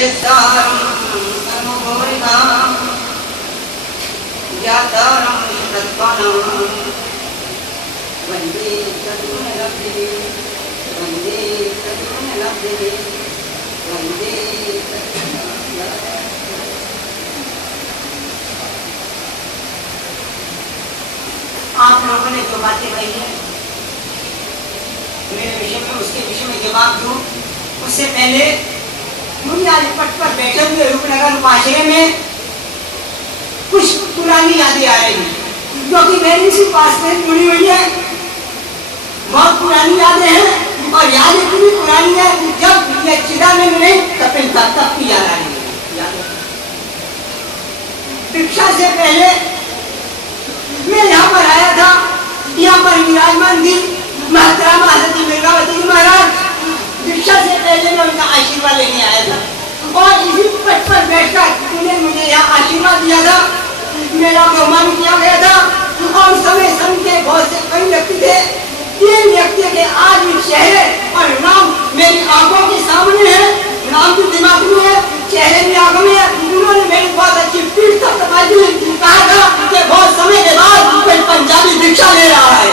यद्दारं सर्वभूरिकां ज्ञातारं तत्त्वानां वन्दे तद्गुणलब्धिः वन्दे तद्गुणलब्धिः वन्दे तद्गुणलब्धिः। आप लोगों ने जो बातें कही है मेरे विषय में, उसके विषय में जवाब दूं उससे पहले मुझे आज पट पर बैठे हुए रूपनगर उपाश्रय में कुछ पुरानी यादें आ रही हैं, क्योंकि मेरी इसी पास में जुड़ी हुई है। बहुत पुरानी यादें हैं और याद इतनी पुरानी है, जब ये चिदानंद ने कपिल का तब की याद आ रही है। दीक्षा से पहले मैं यहाँ पर आया था, यहाँ पर विराजमान थी महतरम हज़रत मिर्गावती महाराज। दीक्षा से पहले मैं उनका आशीर्वाद लेने आया था और इसी पट पर बैठकर उन्होंने मुझे यहाँ आशीर्वाद दिया था, मेरा बहुमान किया गया था। और समय संघ के बहुत से कई व्यक्ति थे, तीन व्यक्ति के आज भी चेहरे और नाम मेरी आंखों के सामने है, नाम भी दिमाग में है, चेहरे भी आंखों में है। उन्होंने मेरी बहुत अच्छी पीठ तक तपाई थी, कहा था कि बहुत समय के बाद कोई पंजाबी दीक्षा ले रहा है।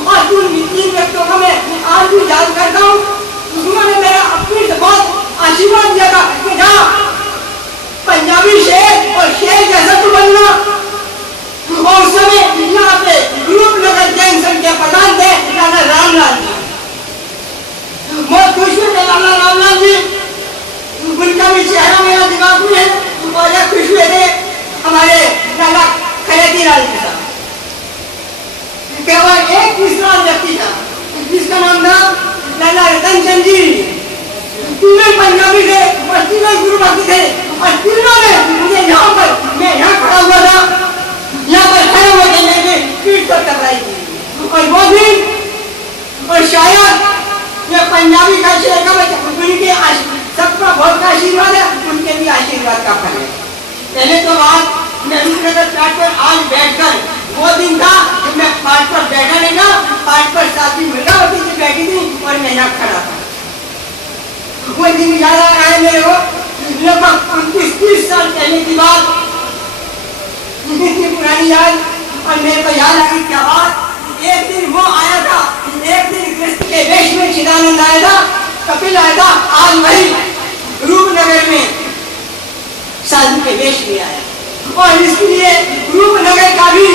और उन तीन व्यक्तियों को मैं आज भी याद करता हूँ। उन्होंने मेरा अपनी से बहुत आशीर्वाद दिया था कि जा पंजाबी शेर और शेर जैसा तू बनना। और उस समय यहाँ पे रूपनगर जैन संघ के प्रधान थे लाला रामलाल जी, बहुत खुश हुए थे लाला रामलाल जी, उनका भी चेहरा मेरा दिमाग में है। और एक खुश हुए थे हमारे लाला खलेती लाल जी साहब। केवल एक तीसरा व्यक्ति था जिसका नाम था लाला रतन चंद जी। तीनों पंजाबी थे और तीनों गुरु भक्त थे और तीनों ने मुझे यहाँ पर, मैं यहाँ खड़ा हुआ था, यहाँ पर खड़े हुए थे, मेरे पीठ पर टकराई थी। और वो भी, और शायद ये पंजाबी का शेर का बच्चा, उनके सबका बहुत का आशीर्वाद है, उनके भी आशीर्वाद का फल है। पहले तो बात मैं रूपनगर घाट पर आज बैठकर, वो दिन था जब मैं पाठ पर बैठा नहीं था, पाठ पर साथी मिर्गावती जी बैठी थी और मैं यहाँ खड़ा था। वो दिन याद आ रहा है मेरे को, लगभग 29-30 साल पहले की बात, इतनी पुरानी याद। और मेरे को याद आ गई क्या बात, एक दिन वो आया था, एक दिन कृष्ण के वेश में चिदानंद आया था, कपिल आया था, आज वही रूपनगर में साधु के वेश में आया। और इसलिए रूपनगर का भी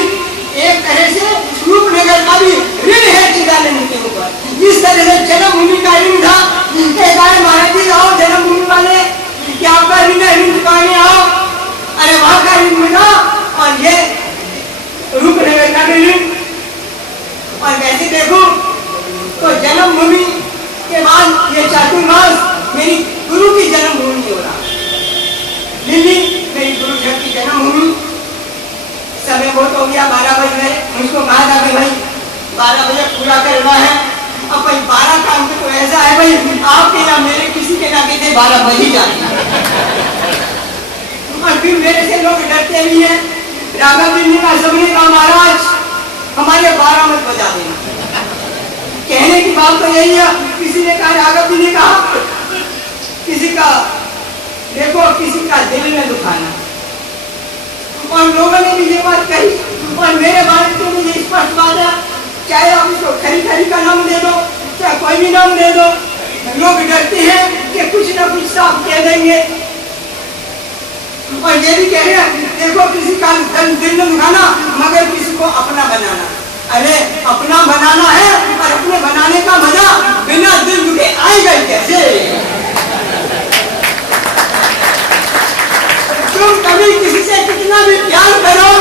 एक तरह से, रूपनगर का भी ऋण है चिदानंद के ऊपर। जिस तरह से जन्मभूमि का ऋण था, महाराज जी आओ जन्मभूमि वाले, क्या आपका ऋण है, ऋण चुकाने आओ, अरे वहां का ऋण मिला और ये रूपनगर का भी ऋण। और वैसे देखो तो जन्मभूमि के बाद ये चातुर्मास मेरी गुरु की जन्मभूमि हो रहा। दिल्ली मेरी गुरु घर की जन्मभूमि। समय बहुत हो गया, 12 बज गए, मुझको कहा था कि भाई 12 बजे पूरा करना है। अब भाई 12 का अंक तो ऐसा है भाई, आपके या मेरे किसी के ना कहते 12 बज ही जाते। और फिर मेरे से लोग डरते भी हैं। राघव जी ने कहा, सबने कहा महाराज हमारे 12 मत बजा देना। कहने की बात तो यही है। किसी ने कहा, राघव जी ने कहा, किसी का देखो, किसी का दिल में दुखाना। और लोगों ने भी ये बात कही और मेरे बारे में मुझे स्पष्ट बात है, चाहे आप इसको खरी खरी का नाम दे दो, चाहे कोई भी नाम दे दो, लोग डरते हैं कि कुछ ना कुछ साफ कह देंगे। और ये भी कह रहे हैं, देखो किसी का दिल में दुखाना मगर किसी को अपना बनाना। अरे अपना बनाना है और अपने बनाने का मजा बिना दिल दुखे आएगा कैसे? तुम कभी किसी से कितना भी प्यार करो,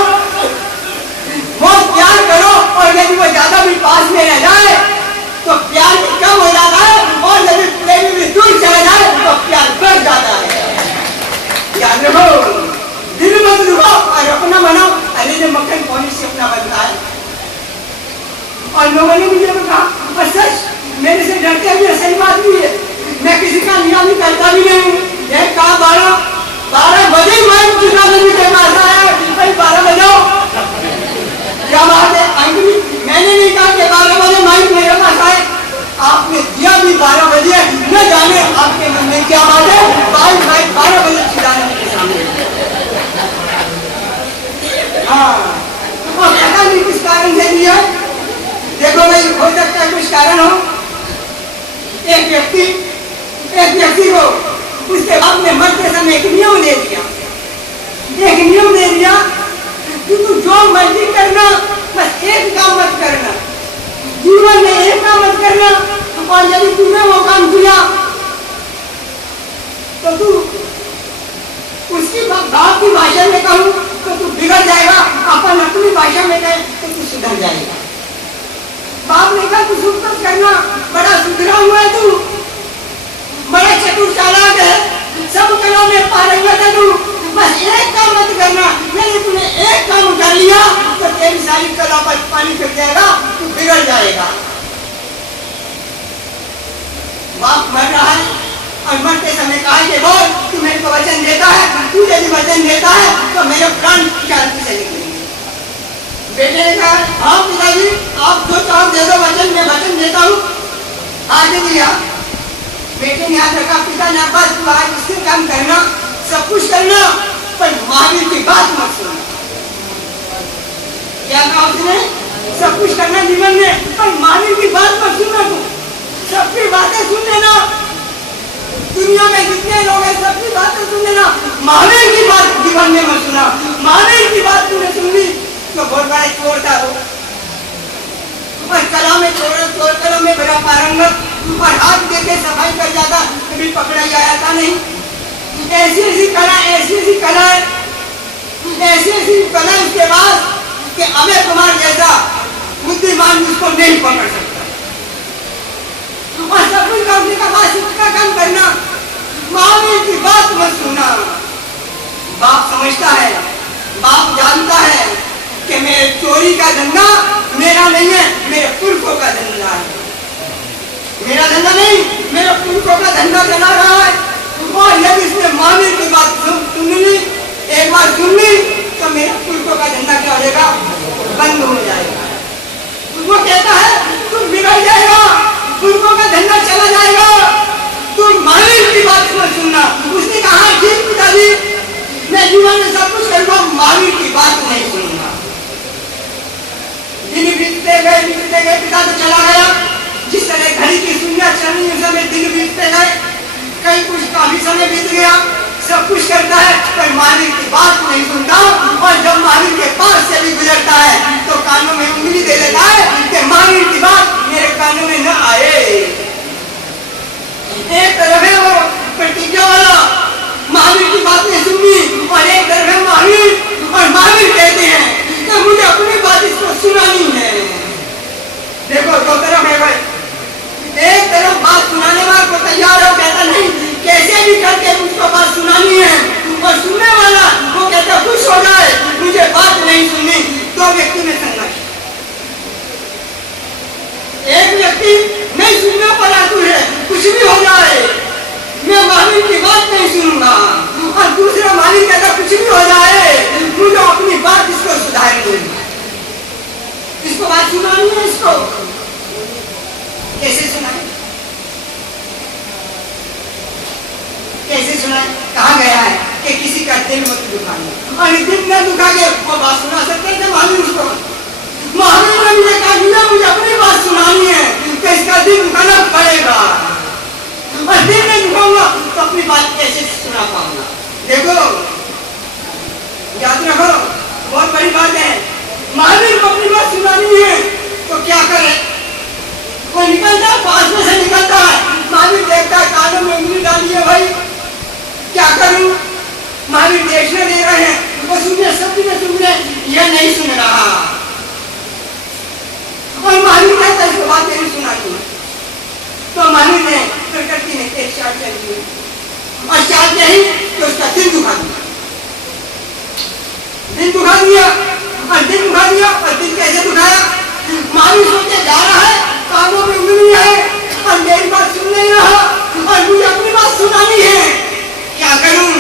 बहुत प्यार करो, और यदि वो ज्यादा भी पास में रह जाए तो प्यार भी कम हो जाता है, और यदि प्रेमी भी दूर चला जाए तो प्यार बढ़ जाता है। याद रखो, दिल मत दुखाओ और अपना बनाओ। अरे जो मक्खन पानी से अपना बनता है। और लोगों ने मुझे कहा, और सच मेरे से डरते भी, सही बात भी है, मैं किसी का नियामी करता भी नहीं। एक कहा 12 बजे मैं चिदानंद के पास आया, भाई 12 बजाओ, क्या बात है? मैंने नहीं कहा कि 12 बजे माइक मेरे पास आए, आपने दिया भी 12 बजे, न जाने आपके मन में क्या बात है। भाई एक व्यक्ति को उसके बाप ने मरते समय एक नियम दे दिया, एक नियम दे दिया कि तू जो मर्जी करना, बस एक काम मत करना, जीवन में एक काम मत करना, और यदि तूने वो काम किया तो तू उसकी बाप की भाषा में कहूँ तो तू बिगड़ जाएगा, अपन अपनी भाषा में कहे तो तू सुधर जाएगा। बाप ने कहा तू सुधर करना, बड़ा सुधरा हुआ है तू, बड़ा चतुर चालाक है, सब कला में पारंगत है तू, बस एक काम मत करना, यदि तूने एक काम कर लिया तो तेरी सारी कला पर पानी फिर जाएगा, तू बिगड़ जाएगा। बाप मर रहा है और मरते समय कहा कि बोल तू मेरे को वचन देता है, तू यदि वचन देता है तो मेरे प्राण शांति से निकलेंगे। बेटे ने कहा हाँ पिताजी आप जो चाहो दे दो वचन, मैं वचन देता हूँ। आगे दिया, बेटे ने याद रखा पिता ने बस तू आज इससे काम करना, सब कुछ करना, पर महावीर की बात मत सुनना। क्या कहा उसने? सब कुछ करना जीवन में, पर महावीर की बात मत सुनना, तू सबकी बातें सुन लेना, दुनिया में जितने लोग हैं सबकी बातें सुन लेना, महावीर की बात जीवन में मत सुना। महावीर की बात तूने सुन ली तो बहुत बड़ा चोर था वो, और कला में चोर कला में बड़ा पारंगत, और हाथ देके सफाई कर जाता, कभी पकड़ा जाया था नहीं। ऐसी ऐसी कला है, ऐसी कला इसके बाद कि अभय कुमार जैसा बुद्धिमान उसको नहीं पकड़ सकता। और सब कुछ करने का बाद इसका काम करना, महावीर की बात मत सुनना। बाप समझता है, बाप जानता है कि मेरे चोरी का धंधा मेरा नहीं है, मेरे पुरखों का धंधा है, मेरा धंधा नहीं, मेरे पुरखों का धंधा चला रहा है। और यदि इसने महावीर की बात सुन ली, एक बार सुन ली तो मेरे पुरखों का धंधा क्या हो जाएगा? बंद हो जाएगा। वो कहता है तू बिगड़ जाएगा, पुरखों का धंधा चला जाएगा, तू महावीर की बात मत सुनना। उसने कहा ठीक पिताजी मैं जीवन में सब कुछ करूंगा, महावीर की बात नहीं सुनूंगा। दिन बीतते गए, पिता तो चला गया। जिस तरह घड़ी की सुइयां चल रही उस समय दिन बीतते गए, कई कुछ काफी समय बीत गया, सब कुछ करता है पर महावीर की बात नहीं सुनता। और जब महावीर के पास से भी गुजरता है तो कानों में उंगली दे देता है कि महावीर की बात मेरे कानों में न आए। एक तरफ है वो प्रतिज्ञा वाला, महावीर की बात नहीं सुननी, और एक तरफ है महावीर, और महावीर कहते हैं कि मुझे अपनी बात इसको सुनानी है। देखो दो तरफ है भाई, एक तरफ बात सुनाने वाला को तैयार हो, कहता नहीं कैसे भी करके मुझको बात सुनानी है, और सुनने वाला वो कहता खुश हो जाए मुझे बात नहीं सुननी। दो व्यक्ति में संघर्ष, एक व्यक्ति नहीं सुनने पर आतुर है, कुछ भी हो जाए मैं महावीर की बात नहीं सुनूंगा, और दूसरा महावीर कहता कुछ भी हो जाए मुझे अपनी बात इसको सुधारनी है, इसको बात सुनानी है। इसको कैसे सुनाए, कैसे सुनाए? कहा गया है कि किसी का दिल मत दुखाना, और दिल न दुखा के वो बात सुना सकते थे महावीर उसको। महावीर ने मुझे कहा मुझे अपनी बात सुनानी है तो इसका दिल दुखाना पड़ेगा, और दिल नहीं दुखाऊंगा तो अपनी बात कैसे सुना पाऊंगा। देखो याद रखो, बहुत बड़ी बात है। महावीर को अपनी बात सुनानी है तो क्या करे? कोई निकलता है, पास में से निकलता है, महावीर देखता है कानों में उंगली डाली है, भाई क्या करूं? महावीर देखने दे रहे हैं, वो सुने सुनने ये नहीं सुन रहा, और महावीर कहता है इसको बात नहीं सुनानी। तो महावीर ने प्रकृति ने एक चाट चली, और चाट नहीं तो उसका दिल दुखा दिया, दिल दुखा दिया, और दिल दुखा दिया। और दिल कैसे दुखाया? महावीर सोचे जा रहा है, कानों में उंगली है, और मेरी बात सुन नहीं रहा, और मुझे अपनी बात सुनानी है, क्या करूं?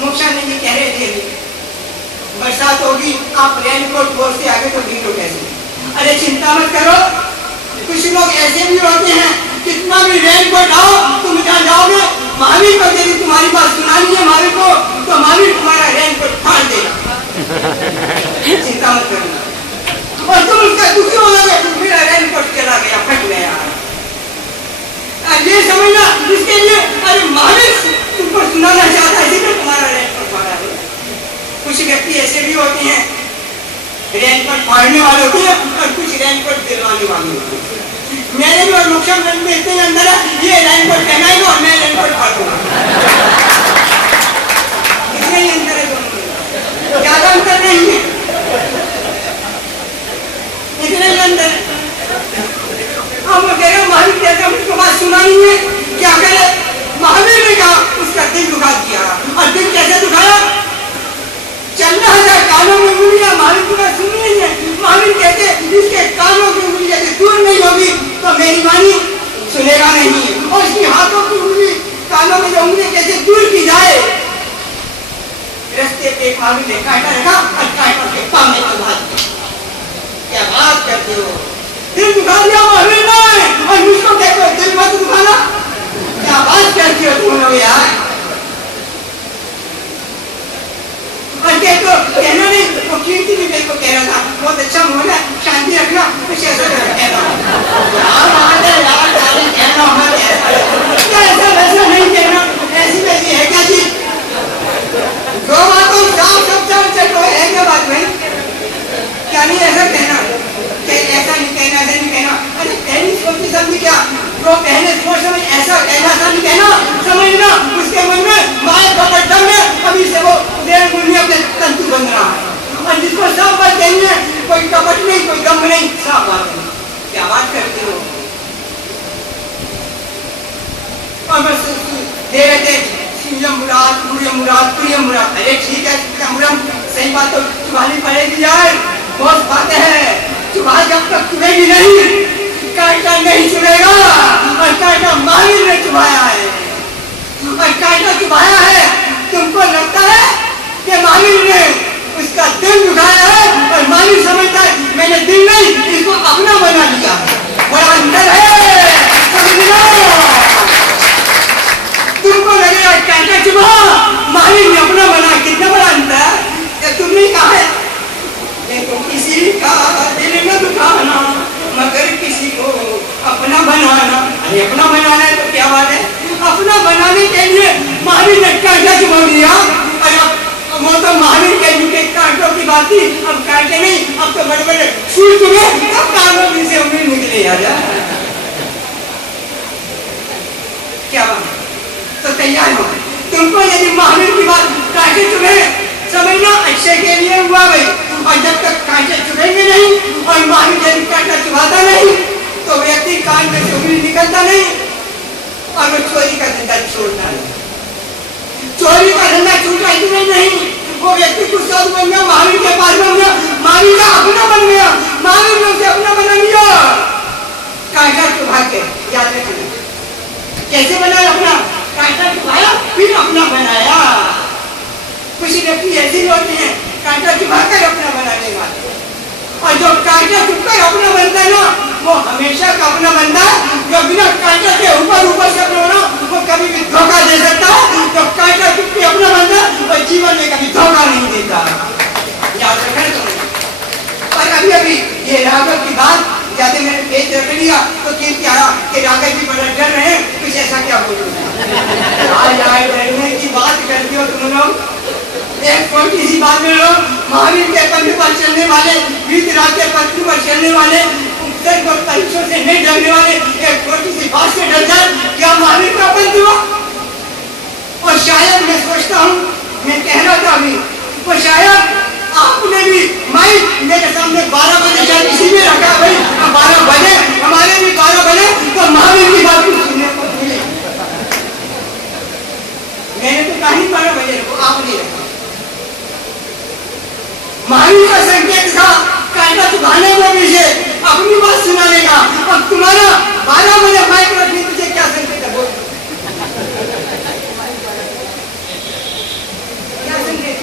मुख्तार जी कह रहे थे बरसात होगी, आप रेनकोट बोल से आगे तो भीगो कैसे? अरे चिंता मत करो, कुछ लोग ऐसे भी होते हैं कितना भी रेनकोट आओ तुम जहाँ जाओगे, महावीर को यदि तुम्हारी बात सुनानी है महावीर को, तो महावीर तुम्हारा रेनकोट फाड़ देगा। चिंता मत करना, और तुम उसका दुखी हो जाओगे, मेरा रेनकोट चला गया। मेरे भी और मुख्य में इतने अंदर है, ये लाइन कोट पहनाएगा और मैं लाइन कोट फाड़ दूंगा। इतने ही अंदर है दोनों, ज्यादा अंतर नहीं है, इतने ही अंदर है। अब वो कह रहे महावीर कहते हैं उसको बात सुना नहीं है, क्या करे? महावीर ने कहा उसका दिल दुखा दिया। और दिल कैसे दुखाया? चलना है कानों में उंगलियां, महावीर की बात सुनी नहीं है। महावीर कहते इसके कानों की उंगली यदि दूर नहीं होगी तो मेरी वाणी सुनेगा नहीं, और इसकी हाथों की उंगली कानों में जो उंगली कैसे दूर की जाए। रास्ते पे महावीर ने कांटा रखा और कांटा के पाँव में तो भाग। क्या बात करते हो? दिल दुखा दिया महावीर ने, और मुझको कहते हो दिल मत दुखाना। क्या बात करते हो तुम लोग यार? और देखो कहना नहीं, वो कीर्ति भी मेरे को कह रहा था बहुत अच्छा मुंह है, शांति रखना, कुछ ऐसा कहना ऐसा वैसा नहीं कहना, ऐसी वैसी है क्या चीज? जो बात हो सब है क्या बात भाई? क्या नहीं ऐसा कहना, ऐसा नहीं कहना, ऐसा नहीं कहना। अरे पहली सोची समझी क्या? जो पहले सोच समझ ऐसा कहना, ऐसा नहीं कहना, समझना उसके मन में माया का पट्टम में अभी से वो देर मुन्नी अपने तंतु बन रहा है। और जिसको सब बात कहेंगे, कोई कपट नहीं, कोई गम नहीं, सब बात है। क्या बात करते हो? और बस दे रहे थे मुराद। अरे ठीक है सही बात तो चुभानी पड़ेगी यार, बहुत बातें हैं। चुभा जब तक चुभेगी नहीं, कांटा नहीं चुभेगा। और कांटा महावीर ने चुभाया है, और कांटा चुभाया है। तुमको लगता है कि महावीर ने उसका दिल दुखाया है, और महावीर समझता है मैंने दिल नहीं इसको अपना बना लिया। बड़ा अंतर है, तुमको लगेगा कांटा चुभा, महावीर ने अपना बना। कितना बड़ा अंतर है, तुमने कहा है देखो किसी का दिल न दुखाना मगर किसी को अपना बनाना। अरे अपना बनाना है तो क्या बात है? अपना बनाने के लिए महावीर ने कांटा चुभा दिया। और अब वो तो महावीर के झूठे कांटों की बात थी, अब कांटे नहीं, अब तो बड़े बड़े सूर चुभे, अब कानों में से उंगली निकले यार। क्या बात? तो तैयार हो। तुमको यदि महावीर की बात कांटे चुभे समझना अच्छे के लिए हुआ भाई। और जब तक कांटे चुभेंगे नहीं और महावीर यदि कांटा चुभाता नहीं तो व्यक्ति कान में से उंगली निकलता नहीं, और वो चोरी का धंधा छोड़ता नहीं। चोरी का धंधा छूटा इतना नहीं, वो व्यक्ति कुछ साथ बन गया, महावीर के पास बन गया, महावीर का अपना बन गया, महावीर ने उसे अपना बना लिया। कांटा चुभा के याद रखना कैसे बनाया अपना? कांटा चुभाया फिर अपना बनाया। कुछ व्यक्ति ऐसे होते हैं कांटा चुभाकर अपना बनाने वाले, और जो कांटा चुभकर अपना बनता है ना वो हमेशा का अपना बनता है। जो बिना कांटा के ऊपर से अपना बना वो कभी भी धोखा दे सकता है। जो कांटा चुभ के अपना बनता है वो जीवन में कभी धोखा नहीं देता। याद रखना तुम। और अभी ये राघव की बात जाते मैंने पेज रख लिया तो कीर्ति आया कि राघव जी बड़ा डर रहे हैं, कुछ ऐसा क्या बोलो डरने की बात करती हो तुम लोग। एक छोटी सी बात में लोग महावीर के पंथ पर चलने वाले, वीतराग के पंथ पर चलने वाले, परीक्षों से नहीं डरने वाले एक छोटी सी बात से डर जाए, क्या महावीर का पंथ हुआ? और शायद मैं सोचता हूँ, मैं कह रहा था अभी, तो शायद आपने भी माइक मेरे सामने 12 बजे शायद इसी में रखा भाई, 12 बजे हमारे भी 12 बजे तो महावीर की बात सुनने को मिले। मैंने तो कहा 12 बजे रखो, आप नहीं रखा। महावीर का संकेत था कांटा चुभाने को पीछे अपनी बात सुनाने का। अब तुम्हारा 12 बजे माइक रखने पीछे क्या संकेत है? बोल क्या संकेत?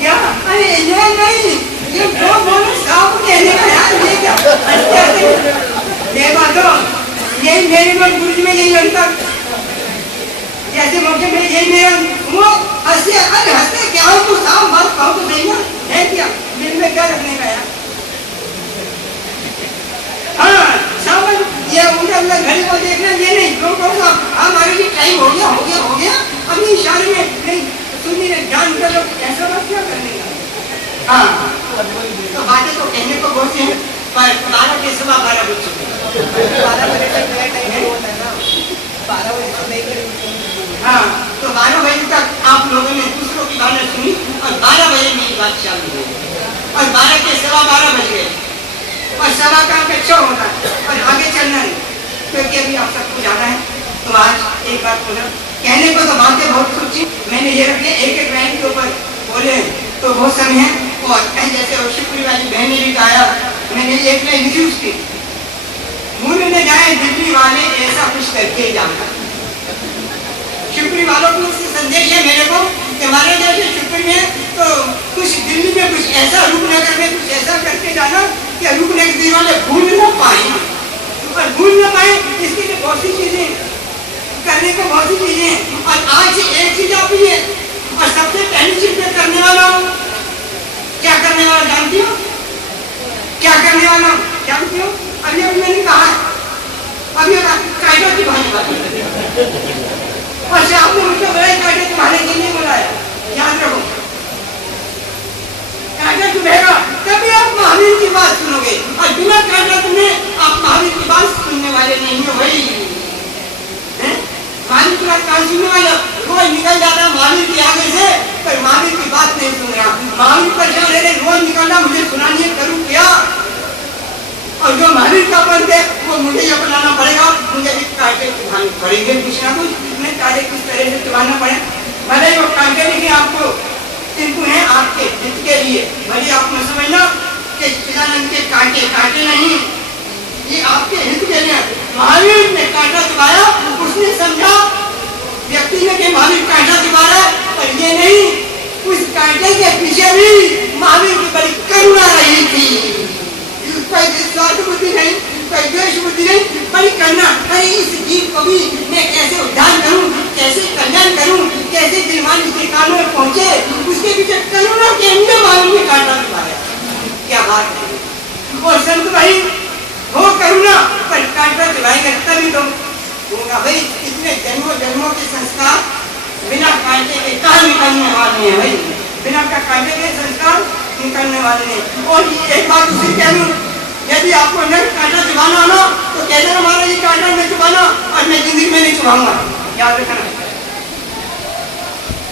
क्या? अरे ये नहीं, ये दो बोलो साफ कहने का यार, ये क्या? ये बातों यही मेरे लोग गुरुजी में यही लगता जैसे मौके में यही मेरा वो हंसते, अरे हंसते क्या हो तो साफ बात कहो तो सही ना है क्या? दिल में क्या रखने का यार? हाँ सामान ये उनका घड़ी को देखना ये नहीं, लोग कहूँगा हमारे लिए टाइम हो गया अपनी इशारे में नहीं सुनिए ध्यान कर लो, ऐसा बात क्या करने का? हाँ तो बातें तो कहने को बोलते हैं, पर 12 के सवा 12 बज चुके हैं। 12 बजे तक मेरा टाइम होता है ना, 12 बजे से लेकर हाँ, तो 12 बजे तक आप लोगों ने दूसरों की बातें सुनी और 12 बजे मेरी बात चालू हो गई और 12 के सवा 12 बज गए और सवा का अच्छा होना है और आगे चलना नहीं, क्योंकि अभी आप सबको जाना है। तो आज एक बात बोला, कहने को तो बातें बहुत सोची, मैंने ये रखे एक एक लाइन के ऊपर बोले तो बहुत समय है। और जैसे शिवपुरी वाली बहन ने भी कहा, मैंने एक लाइन लिखी उसकी, भूल न जाए दिल्ली वाले ऐसा कुछ करके जाना। शिवपुरी वालों को उसकी संदेश है मेरे को कि हमारे जैसे शिवपुरी में तो कुछ दिल्ली में कुछ ऐसा, रूपनगर में कुछ ऐसा करके जाना कि रूपनगर वाले भूल न पाए, और भूल न पाए इसके लिए बहुत सी चीजें करने को, बहुत सी चीजें। और आज एक चीज आप ही है, और सबसे पहली चीज मैं करने वाला हूँ, क्या करने वाला जानती हो? क्या करने वाला जानती हो? अभी अभी मैंने कहा, अभी कायदा की भाई बात और से आपने मुझे बोला कायदा तुम्हारे लिए नहीं बुलाया, याद रखो। कायदा चुभेगा तभी आप महावीर की बात सुनोगे, और बिना कायदा तुम्हें आप महावीर की बात सुनने वाले नहीं हो भाई। महावीर की बात कहाँ सुनने वाला? रोज निकल जाता महावीर के आगे से, पर महावीर की बात नहीं सुन रहा। महावीर पर चल रहे रोज निकलना, मुझे सुनानी है, करूँ क्या? और जो महावीर का पंथ है वो मुझे ये अपनाना पड़ेगा, मुझे भी कांटे चुभाने पड़ेंगे, कुछ ना कुछ मैं कांटे किस तरह से चुभाना पड़े। भले वो कांटे लेकिन आपको चिंतु है आपके हित के लिए, भले आप न समझना कि चिदानंद के कांटे कांटे नहीं, ये आपके हित के लिए। महावीर ने कांटा चुभाया, उसने समझा व्यक्ति ने कि महावीर कांटा चुभा रहा है, पर ये नहीं, उस कांटे के पीछे भी महावीर की बड़ी करुणा रही थी। कोई स्वार्थ बुद्धि नहीं, कोई द्वेष बुद्धि नहीं, बड़ी करना, अरे इस जीव को भी मैं कैसे उद्धार करूं, कैसे कल्याण करूं, कैसे दिलवान के कानों में पहुंचे, उसके पीछे करुणा के अंदर महावीर ने कांटा चुभाया। क्या बात है! और संत भाई वो करुणा पर कांटा चुभाएंगे तभी तो होगा भाई। इतने जन्मों जन्मों के संस्कार बिना कांटे के कहाँ निकलने वाले हैं भाई, बिना कांटे के संस्कार निकलने वाले नहीं। और एक बात दूसरी कह लूं, यदि आपको न कांटा चुभाना हो तो कह देना महाराज जी कांटा नहीं चुभाना, और मैं जिंदगी में नहीं चुभाऊंगा, याद रखना।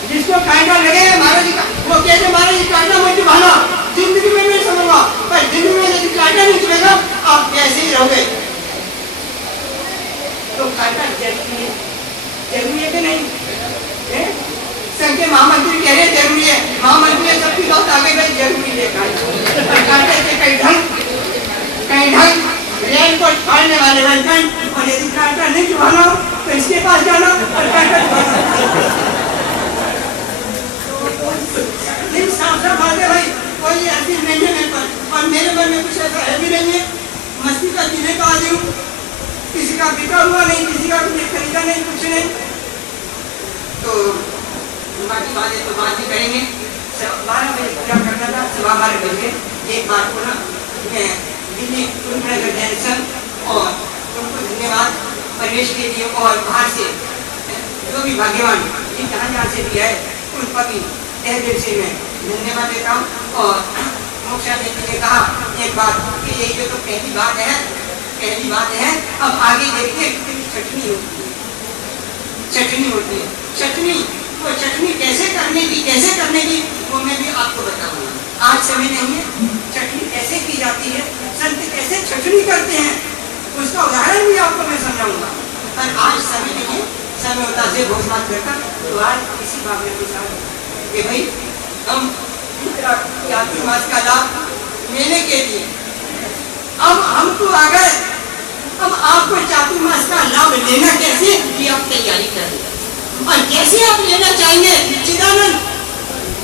जिसको कांटा लगे महाराज जी का, वो कहते महाराज जी कांटा मत चुभाना, जिंदगी में नहीं समझूंगा, पर जिंदगी में यदि कांटा नहीं चुभेगा आप कैसे ही रहोगे। तो कांटा जरूरी है, जरूरी है कि नहीं? संघ के महामंत्री कह रहे जरूरी है, महामंत्री सबकी बात आगे गई, जरूरी है कांटे से कई ढंग रेल को फाड़ने वाले बनकर, और यदि कांटा नहीं चुभाना तो इसके पास जाना और कांटा चुभाना। साफ साफ बात है भाई, कोई ऐसी नहीं है मेरे पर, और मेरे मन में कुछ ऐसा है भी नहीं है, मस्ती का जीने का आदि हूँ, किसी का बिका हुआ नहीं, किसी का खरीदा नहीं, कुछ नहीं। तो बाकी बातें तो बात ही करेंगे। 12 बजे पूरा करना था, 12:15 बजे एक बात को ना मैं दिल्ली रूपनगर जंक्शन और उनको धन्यवाद प्रवेश के लिए, और बाहर से जो भी भाग्यवान जिन जहाँ से भी है उन पर भी तहे दिल से मैं धन्यवाद देता हूँ। और मोक्षा देवी ने कहा एक बात कि यही जो तो पहली बात है, अब आगे देखिए कितनी चटनी होती है, चटनी वो चटनी कैसे करने की वो मैं भी आपको बताऊंगा। आज समय नहीं है, चटनी कैसे की जाती है, संत कैसे चटनी करते हैं, उसका उदाहरण भी आपको मैं समझाऊंगा, पर आज समय नहीं है, समय होता से बहुत बात करता। तो आज इसी भावना के साथ कि भाई हम चातुर्मास मास का लाभ लेने के लिए अब हम तो आ गए, अब आपको चातुर्मास का लाभ लेना कैसे ये आप तैयारी करें, और कैसे आप लेना चाहेंगे। चिदानंद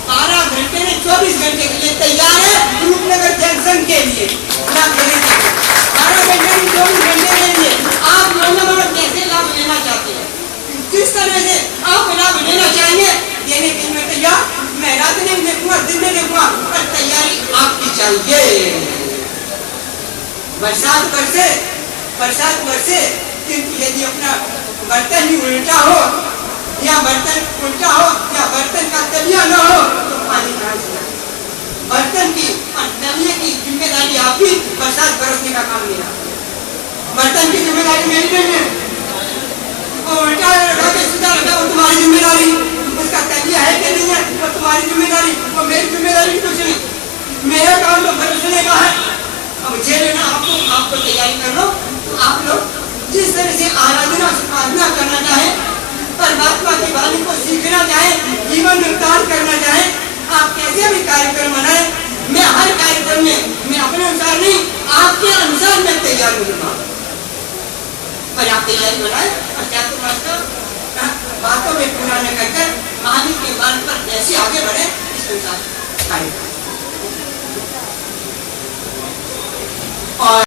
12 घंटे में 24 घंटे के लिए तैयार है रूपनगर जंक्शन के लिए लाभ लेने के लिए, 12 घंटे में 24 घंटे के लिए आप लोगों कैसे लाभ लेना चाहते हैं, किस तरह से आप लाभ लेना चाहेंगे, देने के लिए तैयार। मैं रात में देखूंगा, दिन में देखूंगा, पर तैयारी आपकी चाहिए। बरसात बरसे किंतु यदि अपना बर्तन ही उल्टा हो या बर्तन का तलिया न हो तो पानी कहाँ से आए? बर्तन की और जानिए कि जिम्मेदारी आपकी, बरसात बरसने का काम मेरा। बर्तन की जिम्मेदारी मेरी नहीं है, वो उल्टा लगा के सीधा लगा, वो तुम्हारी जिम्मेदारी। उसका तकिया है कि नहीं है, वो तुम्हारी जिम्मेदारी, वो मेरी जिम्मेदारी कुछ नहीं। मेरा काम तो बरसने का है। अब जेल ना आपको तैयारी कर लो। आप लोग जिस तरह से आराधना साधना करना चाहे, परमात्मा की वाणी को सीखना चाहे, जीवन में कार्य करना चाहे, आप कैसे भी कार्यक्रम बनाए, मैं हर कार्यक्रम में मैं अपने अनुसार नहीं, आपके अनुसार मैं तैयार होगा। और आप तैयारी बनाए और क्या बातों में पूरा न कर आगे के बात पर जैसे आगे बढ़े इस अनुसार कार्य करें। और